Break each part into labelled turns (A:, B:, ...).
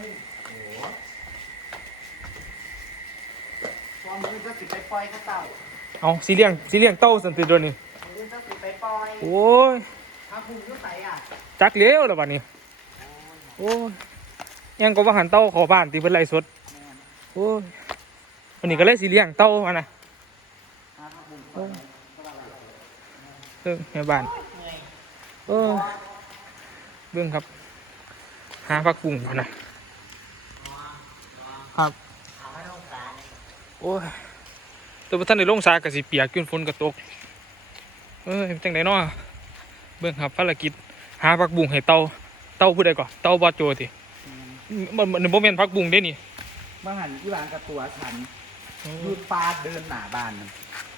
A: บุ้งโอ้ตอนนี้ก็สิไปปล่อยเขาเต่า
B: เอาสีเลี้ยงสีเลี้ยงเต้าสันติโดยวนี่
A: เรื่องก็สิไปปล่อย
B: โอ้ย
A: พักบุ้งอยุ่ใส่อะ
B: จักเลี้ยวแล้วบัดนี้โอ้ยยังก็ว่าหันเต้าเขอบ้านตีเป็นไรสด
A: แม่น
B: โอ้ยวันนี้ก็เลยสีเลี้ยงเต้ามานะ
A: หาพักบุ้งปล่อย
B: เออแม่บ้าน
A: เหนื่อย
B: เออเรื่องครับ หาผักบุ้งเขานะ ครับ
A: เอาให้น้องสาร
B: โอ้ยตัวท่านในลงสากะสิเปียกจนฝนกระตก เอ้ยเป็นจังไดเนาะเบิ่งครับภารกิจหาผักบุ้งให้เต่าเต่าผู้ใดก่อนเต่าบอดโจติมันมันบ่แม่นผักบุ้งเด้นี่
A: บางหันที่วางกับตัวฉันอยูปลาเดินหน้าบ้านนั่น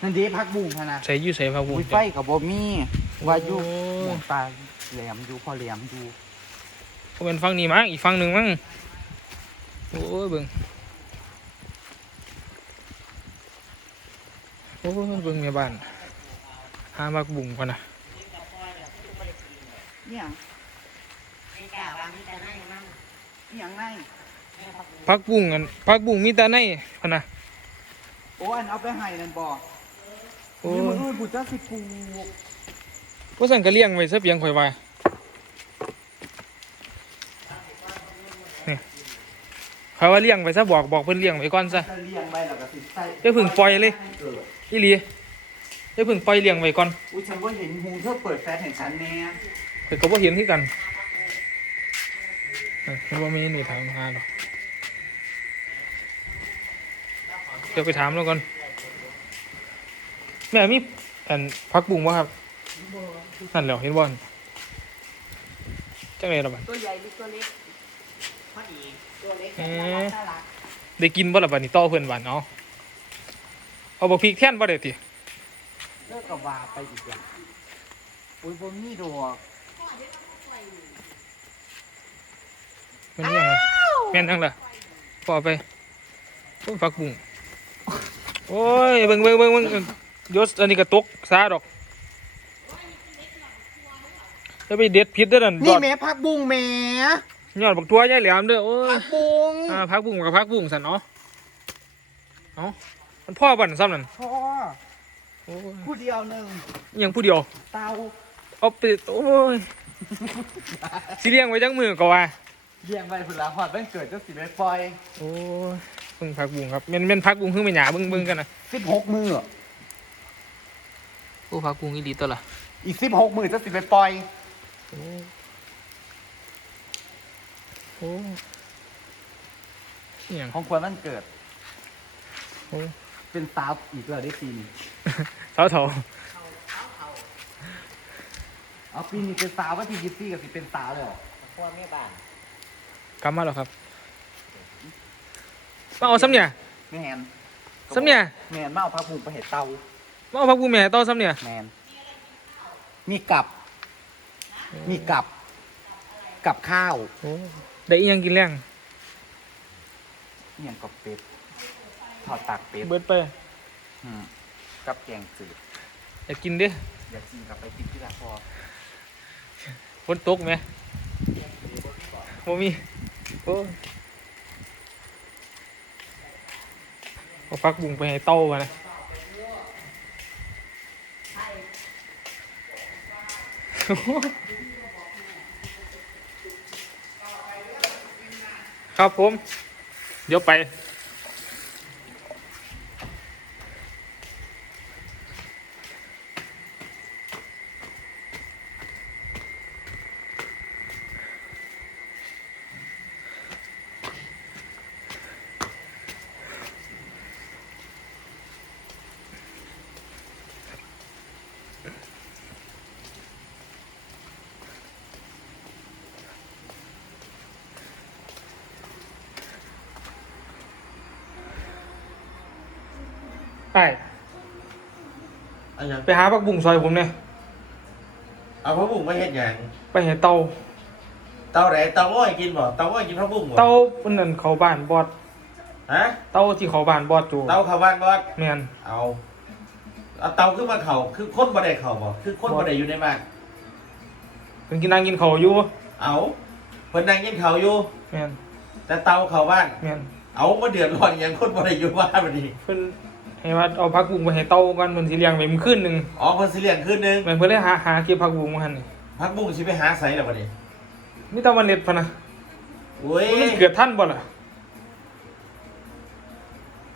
A: นั่นดีพักบุ้งพะนะ
B: ใส่อยู่ใส่ผักบุ้ง
A: อุ้ยไฟกับบ่มีว่าอยู่
B: โอ้
A: หมองปลาแหลมอยู่พอแหลมอยู่
B: บ่แม่นฝั่งนี้มั้งอีกฝั่งหนึงมั้งโอ้ยเบิ่ง อ้ยเบิ่งแม่บ้านหาผักบุ้งก่อนนะ
A: เนี่ย
C: ไม่กล้าวางที่จะให้มั่ง
A: อหย่างไร
B: ผักบุ้งอันผักบุ้งมีแต่ในพุ่นน่ะ
A: โอ้อันเอาไปให้นั่นบ่
B: โอ้
A: นี่มัน
B: ย
A: อุ้ยบุญเจ้าสิปลูก
B: ว่าสั่นก็เลี้ยงไว้ซะเพียงข่อยว่านี่ข่อยว่าเลี้ยงไว้ซะบอกบอกเพิ่นเลี้ยงไว้ก่อนซะ
A: จะเลี้ยงไว้แล้วก็สิใส่
B: อย่าเพิ่งปล่อยเลย
A: เออ
B: อีหลีอย่าเพิ่งปล่อยเลี้ยงไว้ก่อน
A: อุ้ยฉันว่าเห็นหูเธอเปิดแฟลชเห็นฉันแน่
B: แต่ก็บ่เห็นคือกันเออมันบ่มีนี่ทางหาหรอกเดี๋ยวไปถามแล้วก่อนแม่มีอันผักบุ้งบ่ครับนั่นแหล้วเห็นบ่หั่นจังไดล่ะบัด
C: ตัวใหญ่หรือตัวเล็กพอดี
A: ตัวเล็ก
B: เอ๊
A: น่ารัะกน่ารัก
B: ได้กินบ่ล่ะบัดนี้ต่อเพิ่นบัดเนาะ เอาบ่พริกแท่นบ่ได้ติ
A: เลิกกับว่าไปอีกอย่างอุ้ยบ่มีดอก
B: แม่นยังไงแม่นยังล่ะพอไปโอ้ยผักบุ้งโอ้ยเบิ่งเบิ่งเบิ่งเบิ่งยศอันนี้ก็ตกซาดอกจะไปเด็ดพิษเด้อนั่นย
A: นี่
B: อด
A: แม่พักบุ้งแม่
B: ยอดบักตัวใหญ่แหลมเด้อโอ้ย
A: พักบุ้ง
B: อ่าผักบุ้งกับผักบุ้งสั่นเนาะเนาะ มันพ่อบั่นซ้ำนั่น
A: พ่อ
B: โอ้ย
A: ผู้เดียวหนึ่ง
B: อิหยังผู้เดียว
A: เตา
B: เอาไปโอ้ยสิเลี้ยงไว้จังมือก็ว่า
A: เลี้ยงไว้เพุ่นละหอดวันเกิดเจ้าสิไปปล่อย
B: โอ้ยเบิ่งผักบุ้งครับแม่นแม่นผักบุ้งคือไม่หยาเบิ่งเบิ่งกันนะ
A: สิบหกมือ
B: โอ้ผักบุ้งอีหลีตัวละ
A: อีกสิบหกมือเจ้าสิไปปล่อย
B: โอ้โอ้อิหยัง
A: ของควรวันเกิด
B: โอ้
A: เป็นสาวอีกแล้วได้ปีนี้
B: เท่าเท่า
A: เอาปีนี้เป็นสาววันที่ยี่สิบกับสิเป็นสาวเลยเหรอ
C: พวกแม่บ้าน
B: กลับมาแล้วครับมาเอาซ้ำเนี่ย
A: แมน
B: ซ้ำเนี่ย
A: แมนมาเอาพักบุ้งไปเห็ดเตา
B: มาเอาผักบุ้งแม่ต่อซ้ำเนี่ย
A: แมนมีกับมีกับกับข้าว
B: โอ้ได้อีหยังกินแรง
A: เนี่ยกับเป็ด ทอดตากเป็ด
B: เบิดไป
A: อืมกับแกงจืด
B: อยากกินเด้
A: อยากกินกับไปกินที่ละพอ
B: ฝนตกไหมบ่มีโอ้ยเอาผักบุ้งไปให้เต้ามานะโอ้ยครับผม เดี๋ยวไป ไป
D: อันยัง
B: ไปหาผักบุ้งซอยผมเนี่ย
D: เอาพระบุ้งมาเฮ็ดหยัง
B: ไปให้เต้า
D: เตาไหนเตาง่อยกินบ่เตาง่อยกินพระบุ้งบ่
B: เต้าเพิ่นนั่นเขาบ้านบอด
D: ฮะ
B: เต้าที่เขาบ้านบอดจู
D: เตาเข้าบ้านบ่
B: แม่น
D: เอาเอาเตาขึ้นมาเข่าคือคนบ่ได้เข่าบ่คือคนบ่ได้อยู่ในบ้าน
B: เพิ่นกินนั่งกินเขาวอยู่
D: เอาเพิ่นนั่งกินข้าวอยู่
B: แม่น
D: แต่เตาเขาบ้าน
B: แม่น
D: เอามาเดือดร้อนอหยังคนบ่ได้อยู่บ้านบัดนี้
B: เพิ่น ให้ว่าเอาผักบุ้งไปให้เต้ากันมันสิเลี้ยงไปมื้อคืนหนึง
D: อ๋อเพิ่นสิเลี้ยงคืนนึง
B: แม่นเพิ่นเลยหาหาเก็บผักบุ้งมาหั่นนี่
D: พักบุ้งสิไปหาไสแล้วบัดนี้
B: มีแต่วันเน็ตพะนะ
D: โอ้ย
B: มันสิเกิดทันบ่ล่ะ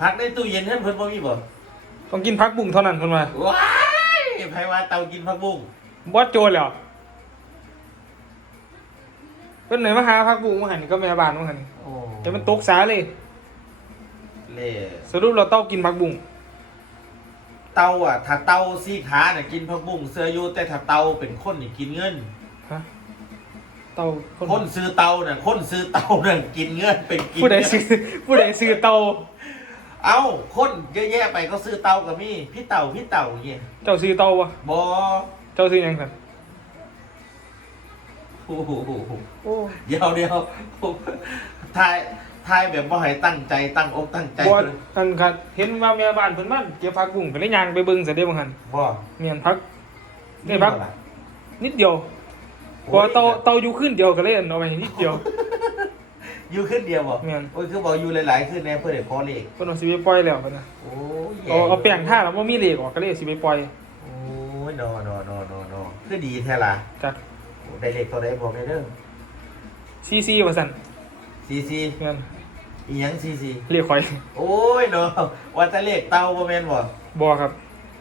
D: พักในตู้เย็นเพิ่นเพิ่นบ่มีบ่
B: ต้องกินผักบุ้งเท่านั้นเพิ่นว่า
D: ว้ายไผว่าเตากินพักบุ้ง
B: บ่โจรแล้วเพิ่นไหนมาหาผักบุ้งมาหั่นก็แม่บ้านมาหั่น
D: โอ้
B: แต่มันตกสาเลย
D: เล่
B: สรุปเราเต้ากินผักบุ้ง
D: เตาอะ ถ้าเตาสี่ขาน่ะกินพักบุ้งเสื้ออยู่แต่ถ้าเตาเป็นคนนี่กินเงิน
B: ฮะเต้าคน
D: คนซื้อเตาน่ะคนซื้อเตาน่ะกินเงินเป็นกิน
B: ผู้ใด
D: เงิน
B: ซื้อผู้ใดซื้อเต้า
D: เอ้าคนเยอะแยะไปก็ซื้อเตาก็มีพี่เต่าพี่เต่าอย่างเงี้ย
B: เจ้าซื้อเต้าวะ
D: บอ
B: เจ้าซื้อหยังซั่น
D: โอ้โห
B: โอ้
D: เดี๋ยวเดี๋ยวผมทาย ทายแบบว่าให้ตั้งใจตั้งอกตั้งใจ
B: บ่อันคันเห็นว่าแม่บ้านเพิ่นมันเก็บผักบุ้งก็เลยย่างไปเบิ่งซะเด้บ่หั่น
D: บ่
B: เมียนผักได้ผักนิดเดียวพอเต้าเต้าอยู่ขึ้นเดียวก็เลยเอาไปนิดเดียว
D: อยู่ขึ้นเดียวบ่
B: แม่น
D: โอ้ยคือบอกอยู่หลายๆขึ้นแน่เพื่อเด็กพอเลข
B: เพิ่นเอาสิไปปล่อยแล้วเพิ่นน่ะ
D: โอ้ย
B: เอาเอาแป้งทาแล้วบ่มีเหล็กออกก็เลยเอาสิไปปล่อย
D: โอ้ยนอนอนอนอนอคือดีแท้ล่ะ
B: จาก
D: โอ้ได้เลขตัวใดบอกได้เด้อ
B: ซีซีว่าซั่น
D: ซีซี
B: แม่น
D: อีหยังซีซี
B: เรียกข่อย
D: โอ้ยเนาะว่าแต่เลขเตาบ่แม่นบ่
B: บ่ครับ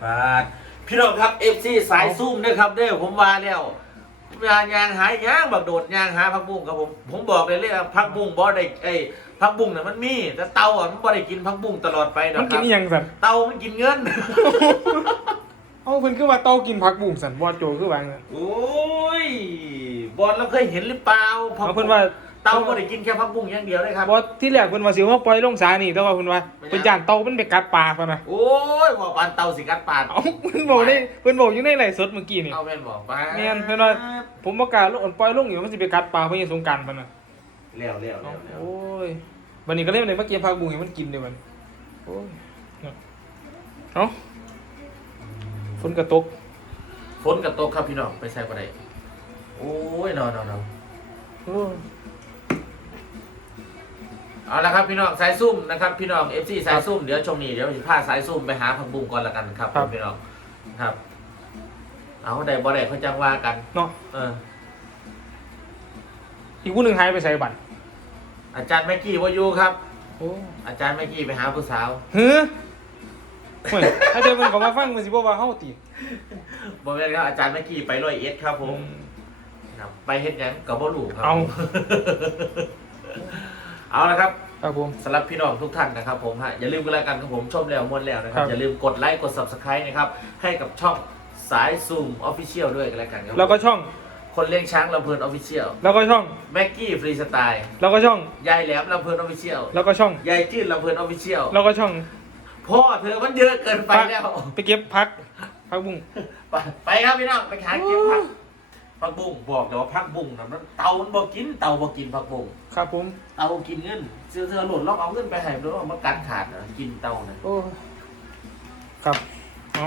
D: บาดพี่น้องครับ FC สายซุ่มเด้อครับเด้อผมว่าแล้วยางยางหายยางบักโดดยางหาพักบุ้งครับผมผมบอกเลยเลยว่าพักบุ้งบ่ได้เอ้ยพักบุ้งน่ะมันมีแต่เตาอะมันบ่ได้กินพักบุ้งตลอดไปดอ
B: มั
D: ก
B: น
D: ค
B: กิน
D: รับ
B: อีหยังซั่น
D: เตามันกินเงิน
B: เอ้าเพิ่นคือว่าเต้ากินผักบุ้งซั่นบ่โจคือว่าจังซั่น
D: โอ้ยบอลเราเคยเห็นหรือเปล่าพัก
B: เอา
D: บุ้
B: เพิ่
D: ง
B: นว่า
D: เตาบ่ได้กินแค่พักบุ้งอย่างเดียวเลยครับ
B: บ่ที่แรกเพิ่นว่าสิเอามาปล่อยลงสานี่แต่ว่าเพิ่นว่า
D: ไม่ได้
B: เพิ่นย่านเต้ามันไปกัดปลาเพิ่นน่ะ
D: โอ้ยบอกปานเตาสิกัดปาด
B: เอ้าเพิ่นบอกได้เพิ่นบอกอยู่ในไลฟ์สดเมื่อกี้นี่
D: เอาแม่นบอกปาด
B: แม่นเพิ่นว่า ผมบ่กล้าลงปล่อยลงอยู่มันสิไปกัดปลาเพิ่นสงกรานต์เพิ่นน่ะ
D: เร็วเร็วเร็วเร็ว
B: โอ้ยวันนี้ก็เล่นเลยมาเก็บผักบุ้งให้มันกินเดี๋ยวมันโอ้ยเอ้าฝนกระตก
D: ฝนกับตกครับพี่น้องไปใส่บ่ได้โอ้ยนอนนอนนอน
B: โอ้ย
D: เอาละครับพี่น้องสายซุ่มนะครับพี่น้อง FC สายซุ่มเดี๋ยวช่วงนี้เดี๋ยวจะพาสายซุ่มไปหาผักบุ้งก่อนละกันครับผมพี่น้องครับ เอาได้บ่ได้เขาจังว่ากัน
B: เนาะ
D: เออ
B: อีกผู้หนึงหายไปใส่บัตร
D: อาจารย์แม็กกี้ว่าอยู่ครับ
B: โอ้
D: อาจารย์แม็กกี้ไปหาผู้สาว
B: เฮ้อเฮ้ยถ้าเดี๋ยวมันก็มาฟังมันสิบ่ว่าเฮาติ
D: บอกเลยครับอาจารย์แม็กกี้ไปร้อยเอ็ดครับผม ครับไปเฮ็ดหยังกับบ่รู้ครับ
B: เอา
D: เอาละครับ
B: ครับผม
D: สำหรับพี่น้องทุกท่านนะครับผมฮะอย่าลืมกันแล้วกันครับผมชมแล้วมวนแล้วนะครับ
B: ครับ
D: อย่าลืมกดไลค์กด subscribe นะครับให้กับช่องสายซูมออฟฟิเชียลด้วยกันแล้วกันครับ
B: แล้วก็ช่อง
D: คนเลี้ยงช้างลำเพลินออฟฟิเชียล
B: แล้วก็ช่อง
D: แม็กกี้ฟรีสไตล์
B: แล้วก็ช่อง
D: ยายแหลมลำเพลินออฟฟิเชียล
B: แล้วก็ช่อง
D: ยายจื้นลำเพลินออฟฟิเชียล
B: แล้วก็ช่อง
D: พ่อเธอมันเยอะเกินไปแล้ว
B: ไปเก็บผักผักบุ้ง
D: ไปไปครับพี่น้องไปหาเก็บผัก ผักบุ้งบอกเดี๋ยวว่าผักบุ้งนะมันเตามันบอกกินเตาบอกกินผักบุ้ง
B: ครับผม
D: เตากินเงินเสื้อเสื้อหล่นลองเอาเงินไปให้ด้วยมันกันขาดนะกินเตานะ
B: โอ้ ครับ เอา